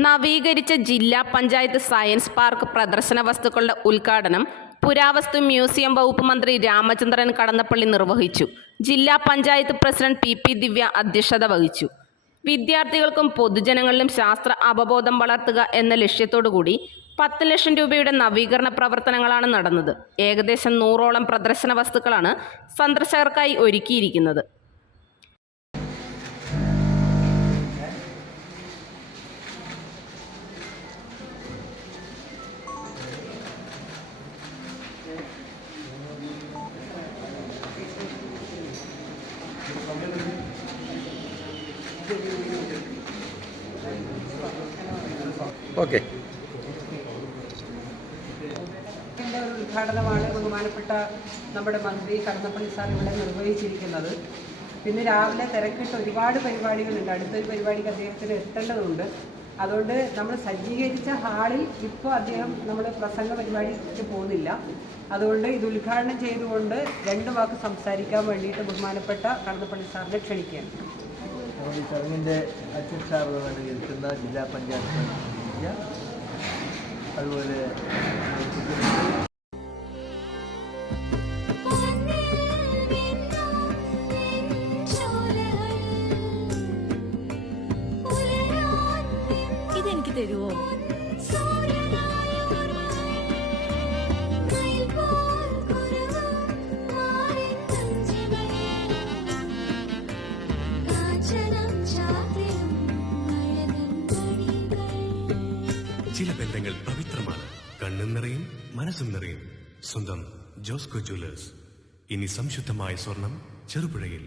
നവീകരിച്ച ജില്ലാ panchayat science park പ്രദർശന വസ്തുക്കളുടെ ഉദ്ഘാടനം പുരാവസ്തു മ്യൂസിയം വകുപ്പ് മന്ത്രി രാമചന്ദ്രൻ കടന്നപ്പള്ളി നിർവഹിച്ചു. ജില്ലാ പഞ്ചായത്ത് പ്രസിഡന്റ് പി ദിവ്യ അധ്യക്ഷത വഹിച്ചു. വിദ്യാർത്ഥികൾക്കും പൊതുജനങ്ങളിലും ശാസ്ത്ര അവബോധം വളർത്തുക എന്ന ലക്ഷ്യത്തോടുകൂടി 10 ലക്ഷം രൂപയുടെ നവീകരണ പ്രവർത്തനങ്ങളാണ് നടന്നത്. ഏകദേശം 100ഓളം പ്രദർശന വസ്തുക്കളാണ് സന്ദർശകർക്കായി ഒരുക്കിയിരിക്കുന്നത്. ഓക്കെ, ഒരു ഉദ്ഘാടനമാണ് ബഹുമാനപ്പെട്ട നമ്മുടെ മന്ത്രി കടന്നപ്പള്ളി സാർ ഇവിടെ നിർവഹിച്ചിരിക്കുന്നത്. പിന്നെ രാവിലെ തിരക്കിട്ട് ഒരുപാട് പരിപാടികളുണ്ട്. അടുത്തൊരു പരിപാടിക്ക് അദ്ദേഹത്തിന് എത്തേണ്ടതുണ്ട്. അതുകൊണ്ട് നമ്മൾ സജ്ജീകരിച്ച ഹാളിൽ ഇപ്പോൾ അദ്ദേഹം നമ്മൾ പ്രസംഗ പരിപാടിക്ക് പോകുന്നില്ല. അതുകൊണ്ട് ഇത് ഉദ്ഘാടനം ചെയ്തുകൊണ്ട് 2 വാക്ക് സംസാരിക്കാൻ വേണ്ടിയിട്ട് ബഹുമാനപ്പെട്ട കടന്നപ്പള്ളി സാറിനെ ക്ഷണിക്കുകയാണ്. ഈ ചടങ്ങിൻ്റെ അധ്യക്ഷാപദമായിട്ട് നിൽക്കുന്ന ജില്ലാ പഞ്ചായത്ത് അതുപോലെ ഇതെനിക്ക് തരുമോ? ചില ബന്ധങ്ങൾ പവിത്രമാണ്. കണ്ണും നിറയും മനസ്സും നിറയും. സ്വന്തം ജോസ്കോ ജ്വല്ലേഴ്സ്. ഇനി സംശുദ്ധമായ സ്വർണം ചെറുപുഴയിൽ.